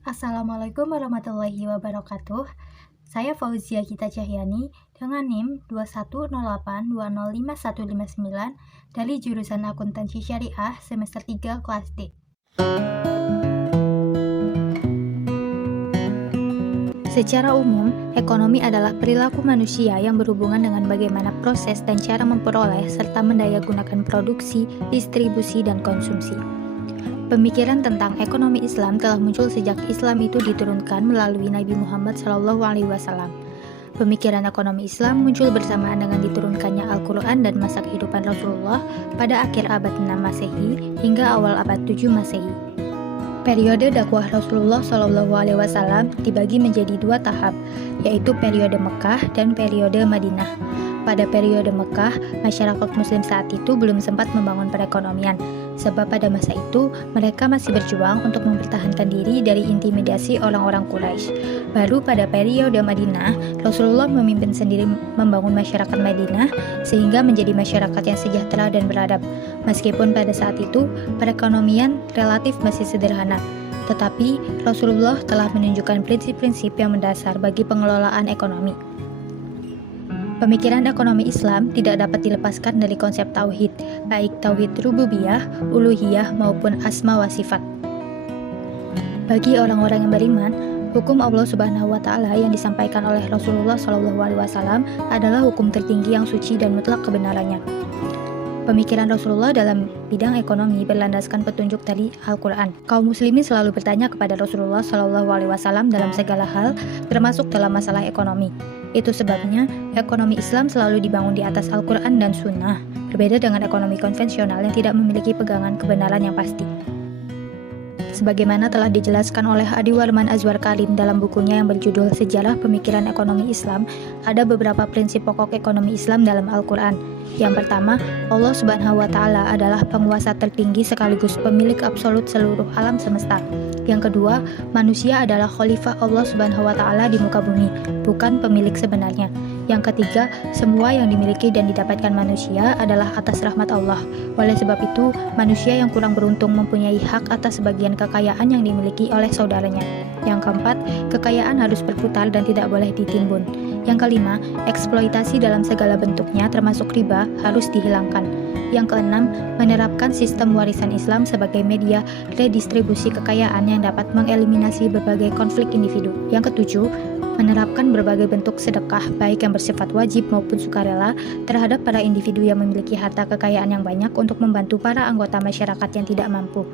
Assalamualaikum warahmatullahi wabarakatuh. Saya Fauzia Gita Cahyani dengan NIM 2108205159 dari jurusan Akuntansi Syariah semester 3 kelas D. Secara umum, ekonomi adalah perilaku manusia yang berhubungan dengan bagaimana proses dan cara memperoleh serta mendayagunakan produksi, distribusi, dan konsumsi. Pemikiran tentang ekonomi Islam telah muncul sejak Islam itu diturunkan melalui Nabi Muhammad SAW. Pemikiran ekonomi Islam muncul bersamaan dengan diturunkannya Al-Quran dan masa kehidupan Rasulullah pada akhir abad 6 Masehi hingga awal abad 7 Masehi. Periode dakwah Rasulullah SAW dibagi menjadi dua tahap, yaitu periode Mekah dan periode Madinah. Pada periode Mekah, masyarakat Muslim saat itu belum sempat membangun perekonomian, sebab pada masa itu mereka masih berjuang untuk mempertahankan diri dari intimidasi orang-orang Quraisy. Baru pada periode Madinah, Rasulullah memimpin sendiri membangun masyarakat Madinah sehingga menjadi masyarakat yang sejahtera dan beradab. Meskipun pada saat itu perekonomian relatif masih sederhana, tetapi Rasulullah telah menunjukkan prinsip-prinsip yang mendasar bagi pengelolaan ekonomi. Pemikiran ekonomi Islam tidak dapat dilepaskan dari konsep tauhid, baik tauhid rububiyah, uluhiyah maupun asma wa sifat. Bagi orang-orang yang beriman, hukum Allah Subhanahu wa taala yang disampaikan oleh Rasulullah SAW adalah hukum tertinggi yang suci dan mutlak kebenarannya. Pemikiran Rasulullah dalam bidang ekonomi berlandaskan petunjuk dari Al-Quran. Kaum muslimin selalu bertanya kepada Rasulullah SAW dalam segala hal, termasuk dalam masalah ekonomi. Itu sebabnya ekonomi Islam selalu dibangun di atas Al-Quran dan Sunnah, berbeda dengan ekonomi konvensional yang tidak memiliki pegangan kebenaran yang pasti. Sebagaimana telah dijelaskan oleh Adi Warman Azwar Karim dalam bukunya yang berjudul Sejarah Pemikiran Ekonomi Islam, ada beberapa prinsip pokok ekonomi Islam dalam Al-Quran. Yang pertama, Allah Subhanahu wa taala adalah penguasa tertinggi sekaligus pemilik absolut seluruh alam semesta. Yang kedua, manusia adalah khalifah Allah Subhanahu wa taala di muka bumi, bukan pemilik sebenarnya. Yang ketiga, semua yang dimiliki dan didapatkan manusia adalah atas rahmat Allah. Oleh sebab itu, manusia yang kurang beruntung mempunyai hak atas sebagian kekayaan yang dimiliki oleh saudaranya. Yang keempat, kekayaan harus berputar dan tidak boleh ditimbun. Yang kelima, eksploitasi dalam segala bentuknya termasuk riba harus dihilangkan. Yang keenam, menerapkan sistem warisan Islam sebagai media redistribusi kekayaan yang dapat mengeliminasi berbagai konflik individu. Yang ketujuh, menerapkan berbagai bentuk sedekah baik yang bersifat wajib maupun sukarela terhadap para individu yang memiliki harta kekayaan yang banyak untuk membantu para anggota masyarakat yang tidak mampu.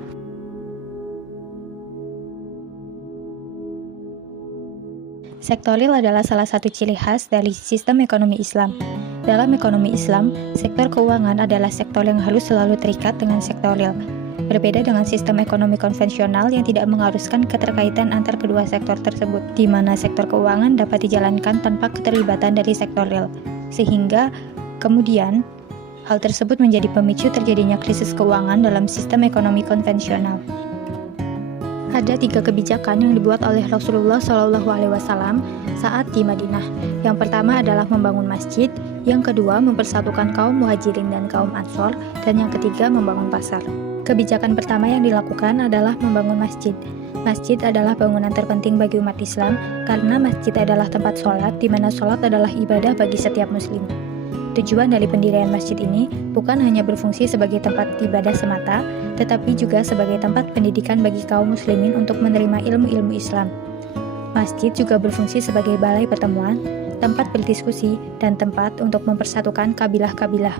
Sektoril adalah salah satu ciri khas dari sistem ekonomi Islam. Dalam ekonomi Islam, sektor keuangan adalah sektor yang harus selalu terikat dengan sektoril. Berbeda dengan sistem ekonomi konvensional yang tidak mengharuskan keterkaitan antar kedua sektor tersebut, di mana sektor keuangan dapat dijalankan tanpa keterlibatan dari sektoril. Sehingga, kemudian, hal tersebut menjadi pemicu terjadinya krisis keuangan dalam sistem ekonomi konvensional. Ada 3 kebijakan yang dibuat oleh Rasulullah SAW saat di Madinah. Yang pertama adalah membangun masjid, yang kedua mempersatukan kaum muhajirin dan kaum ansor, dan yang ketiga membangun pasar. Kebijakan pertama yang dilakukan adalah membangun masjid. Masjid adalah bangunan terpenting bagi umat Islam karena masjid adalah tempat sholat, di mana sholat adalah ibadah bagi setiap muslim. Tujuan dari pendirian masjid ini bukan hanya berfungsi sebagai tempat ibadah semata, tetapi juga sebagai tempat pendidikan bagi kaum muslimin untuk menerima ilmu-ilmu Islam. Masjid juga berfungsi sebagai balai pertemuan, tempat berdiskusi, dan tempat untuk mempersatukan kabilah-kabilah.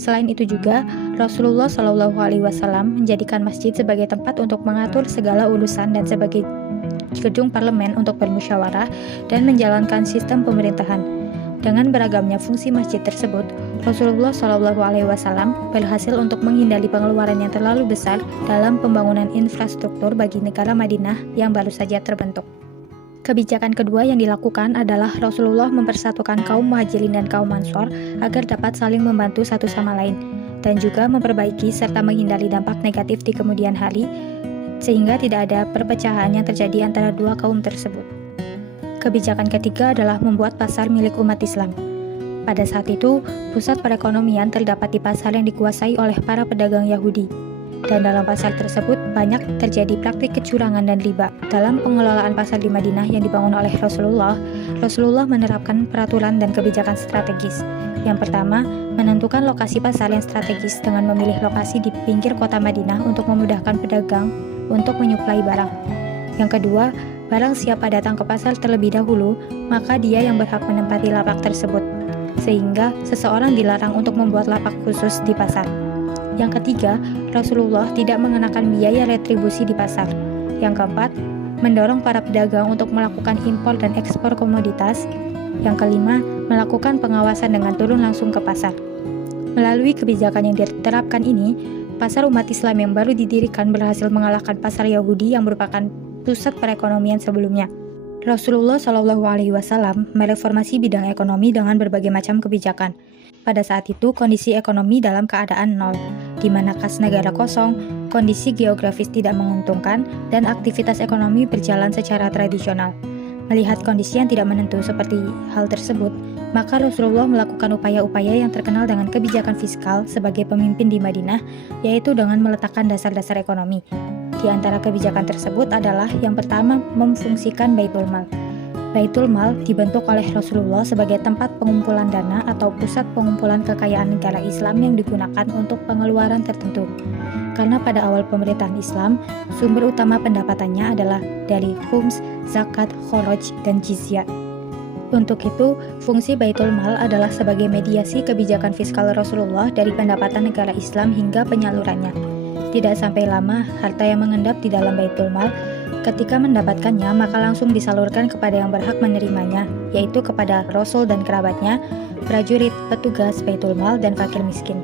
Selain itu juga, Rasulullah SAW menjadikan masjid sebagai tempat untuk mengatur segala urusan dan sebagai gedung parlemen untuk bermusyawarah dan menjalankan sistem pemerintahan. Dengan beragamnya fungsi masjid tersebut, Rasulullah SAW berhasil untuk menghindari pengeluaran yang terlalu besar dalam pembangunan infrastruktur bagi negara Madinah yang baru saja terbentuk. Kebijakan kedua yang dilakukan adalah Rasulullah mempersatukan kaum muhajirin dan kaum ansor agar dapat saling membantu satu sama lain, dan juga memperbaiki serta menghindari dampak negatif di kemudian hari, sehingga tidak ada perpecahan yang terjadi antara dua kaum tersebut. Kebijakan ketiga adalah membuat pasar milik umat Islam. Pada saat itu, pusat perekonomian terdapat di pasar yang dikuasai oleh para pedagang Yahudi. dan dalam pasar tersebut banyak terjadi praktik kecurangan dan riba. Dalam pengelolaan pasar di Madinah yang dibangun oleh Rasulullah menerapkan peraturan dan kebijakan strategis. Yang pertama, menentukan lokasi pasar yang strategis dengan memilih lokasi di pinggir kota Madinah untuk memudahkan pedagang untuk menyuplai barang. Yang kedua, barang siapa datang ke pasar terlebih dahulu, maka dia yang berhak menempati lapak tersebut, sehingga seseorang dilarang untuk membuat lapak khusus di pasar. Yang ketiga, Rasulullah tidak mengenakan biaya retribusi di pasar. Yang keempat, mendorong para pedagang untuk melakukan impor dan ekspor komoditas. Yang kelima, melakukan pengawasan dengan turun langsung ke pasar. Melalui kebijakan yang diterapkan ini, pasar umat Islam yang baru didirikan berhasil mengalahkan pasar Yahudi yang merupakan pusat perekonomian sebelumnya. Rasulullah Shallallahu Alaihi Wasallam mereformasi bidang ekonomi dengan berbagai macam kebijakan. Pada saat itu, kondisi ekonomi dalam keadaan nol, di mana kas negara kosong, kondisi geografis tidak menguntungkan, dan aktivitas ekonomi berjalan secara tradisional. Melihat kondisi yang tidak menentu seperti hal tersebut, maka Rasulullah melakukan upaya-upaya yang terkenal dengan kebijakan fiskal sebagai pemimpin di Madinah, yaitu dengan meletakkan dasar-dasar ekonomi. Di antara kebijakan tersebut adalah yang pertama, memfungsikan Baitul Mal. Baitul Mal dibentuk oleh Rasulullah sebagai tempat pengumpulan dana atau pusat pengumpulan kekayaan negara Islam yang digunakan untuk pengeluaran tertentu. Karena pada awal pemerintahan Islam, sumber utama pendapatannya adalah dari khums, zakat, kharaj, dan jizyah. Untuk itu, fungsi Baitul Mal adalah sebagai mediasi kebijakan fiskal Rasulullah dari pendapatan negara Islam hingga penyalurannya. Tidak sampai lama, harta yang mengendap di dalam Baitul Mal ketika mendapatkannya, maka langsung disalurkan kepada yang berhak menerimanya, yaitu kepada Rasul dan kerabatnya, prajurit, petugas Baitul Mal, dan fakir miskin.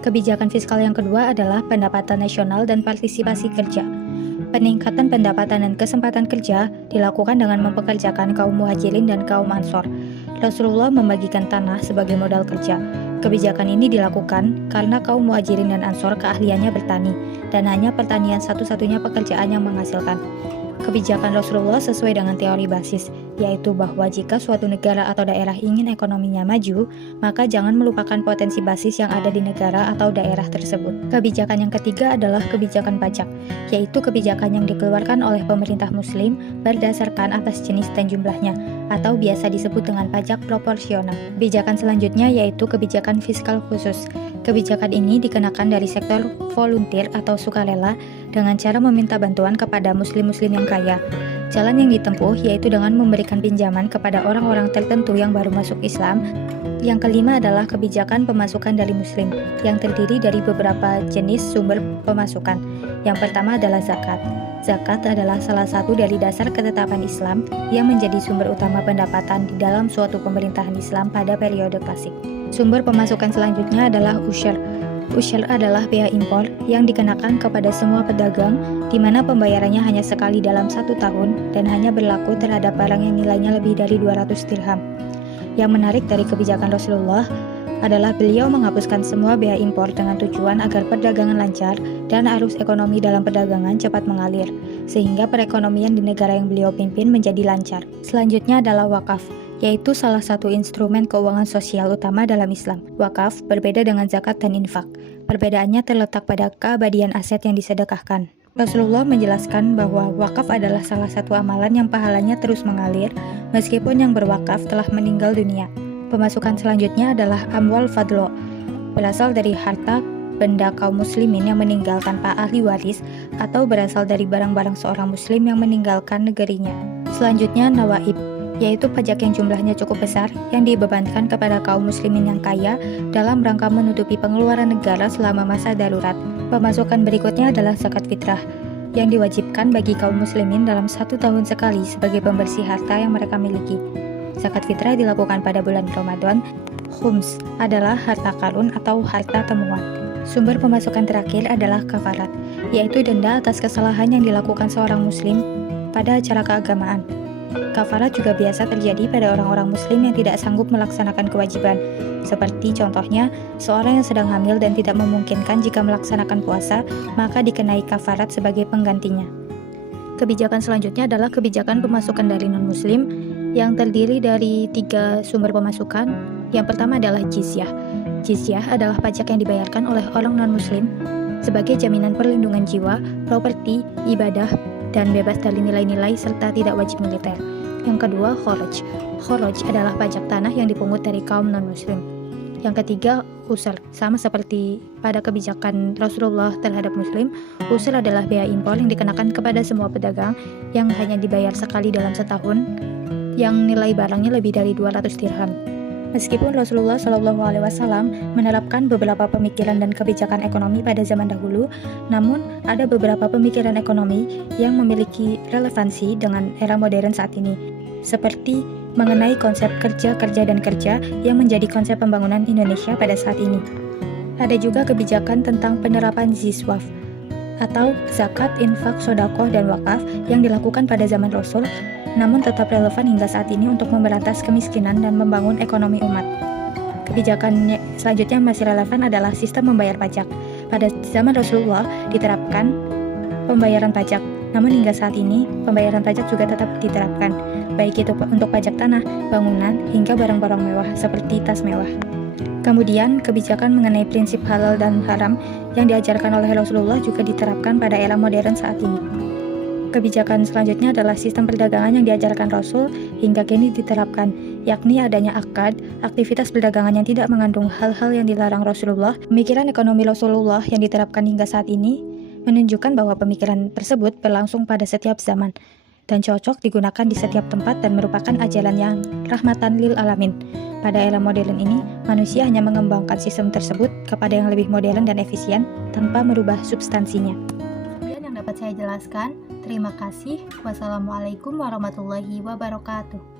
Kebijakan fiskal yang kedua adalah pendapatan nasional dan partisipasi kerja. Peningkatan pendapatan dan kesempatan kerja dilakukan dengan mempekerjakan kaum muhajirin dan kaum ansor. Rasulullah membagikan tanah sebagai modal kerja. Kebijakan ini dilakukan karena kaum muhajirin dan ansor keahliannya bertani, dan hanya pertanian satu-satunya pekerjaan yang menghasilkan. Kebijakan Rasulullah sesuai dengan teori basis, yaitu bahwa jika suatu negara atau daerah ingin ekonominya maju, maka jangan melupakan potensi basis yang ada di negara atau daerah tersebut. Kebijakan yang ketiga adalah kebijakan pajak, yaitu kebijakan yang dikeluarkan oleh pemerintah muslim berdasarkan atas jenis dan jumlahnya, atau biasa disebut dengan pajak proporsional. Kebijakan selanjutnya yaitu kebijakan fiskal khusus. Kebijakan ini dikenakan dari sektor volunteer atau sukarela dengan cara meminta bantuan kepada muslim-muslim yang kaya. Jalan yang ditempuh yaitu dengan memberikan pinjaman kepada orang-orang tertentu yang baru masuk Islam. Yang kelima adalah kebijakan pemasukan dari muslim, yang terdiri dari beberapa jenis sumber pemasukan. Yang pertama adalah zakat. Zakat adalah salah satu dari dasar ketetapan Islam yang menjadi sumber utama pendapatan di dalam suatu pemerintahan Islam pada periode klasik. Sumber pemasukan selanjutnya adalah usyr. Usyr adalah bea impor yang dikenakan kepada semua pedagang, di mana pembayarannya hanya sekali dalam 1 tahun dan hanya berlaku terhadap barang yang nilainya lebih dari 200 dirham. Yang menarik dari kebijakan Rasulullah adalah beliau menghapuskan semua bea impor dengan tujuan agar perdagangan lancar dan arus ekonomi dalam perdagangan cepat mengalir, sehingga perekonomian di negara yang beliau pimpin menjadi lancar. Selanjutnya adalah wakaf, yaitu salah satu instrumen keuangan sosial utama dalam Islam. Wakaf berbeda dengan zakat dan infak. Perbedaannya terletak pada keabadian aset yang disedekahkan. Rasulullah menjelaskan bahwa wakaf adalah salah satu amalan yang pahalanya terus mengalir meskipun yang berwakaf telah meninggal dunia. Pemasukan selanjutnya adalah amwal fadlo, berasal dari harta benda kaum muslimin yang meninggal tanpa ahli waris atau berasal dari barang-barang seorang muslim yang meninggalkan negerinya. Selanjutnya nawaib, yaitu pajak yang jumlahnya cukup besar yang dibebankan kepada kaum muslimin yang kaya dalam rangka menutupi pengeluaran negara selama masa darurat. Pemasukan berikutnya adalah zakat fitrah, yang diwajibkan bagi kaum muslimin dalam 1 tahun sekali sebagai pembersih harta yang mereka miliki. Zakat fitrah dilakukan pada bulan Ramadan. Khums adalah harta karun atau harta temuan. Sumber pemasukan terakhir adalah kafarat, yaitu denda atas kesalahan yang dilakukan seorang muslim pada acara keagamaan. Kafarat juga biasa terjadi pada orang-orang muslim yang tidak sanggup melaksanakan kewajiban, seperti contohnya seorang yang sedang hamil dan tidak memungkinkan jika melaksanakan puasa, maka dikenai kafarat sebagai penggantinya. Kebijakan selanjutnya adalah kebijakan pemasukan dari non-muslim yang terdiri dari 3 sumber pemasukan. Yang pertama adalah jizyah. Jizyah adalah pajak yang dibayarkan oleh orang non-muslim sebagai jaminan perlindungan jiwa, properti, ibadah, dan bebas dari nilai-nilai serta tidak wajib militer. Yang kedua, kharaj. Kharaj adalah pajak tanah yang dipungut dari kaum non-muslim. Yang ketiga, usur. Sama seperti pada kebijakan Rasulullah terhadap muslim, usur adalah biaya impor yang dikenakan kepada semua pedagang yang hanya dibayar sekali dalam setahun, yang nilai barangnya lebih dari 200 dirham. Meskipun Rasulullah SAW menerapkan beberapa pemikiran dan kebijakan ekonomi pada zaman dahulu, namun ada beberapa pemikiran ekonomi yang memiliki relevansi dengan era modern saat ini, seperti mengenai konsep kerja dan kerja yang menjadi konsep pembangunan Indonesia pada saat ini. Ada juga kebijakan tentang penerapan ziswaf atau zakat, infak, sodakoh, dan wakaf yang dilakukan pada zaman Rasul, namun tetap relevan hingga saat ini untuk memberantas kemiskinan dan membangun ekonomi umat. Kebijakan selanjutnya masih relevan adalah sistem membayar pajak. Pada zaman Rasulullah diterapkan pembayaran pajak, namun hingga saat ini pembayaran pajak juga tetap diterapkan, baik itu untuk pajak tanah, bangunan, hingga barang-barang mewah seperti tas mewah. Kemudian, kebijakan mengenai prinsip halal dan haram yang diajarkan oleh Rasulullah juga diterapkan pada era modern saat ini. Kebijakan selanjutnya adalah sistem perdagangan yang diajarkan Rasul hingga kini diterapkan, yakni adanya akad, aktivitas perdagangan yang tidak mengandung hal-hal yang dilarang Rasulullah. Pemikiran ekonomi Rasulullah yang diterapkan hingga saat ini menunjukkan bahwa pemikiran tersebut berlangsung pada setiap zaman dan cocok digunakan di setiap tempat dan merupakan ajaran yang rahmatan lil alamin. Pada era modern ini, manusia hanya mengembangkan sistem tersebut kepada yang lebih modern dan efisien tanpa merubah substansinya. Kemudian yang dapat saya jelaskan, terima kasih. Wassalamualaikum warahmatullahi wabarakatuh.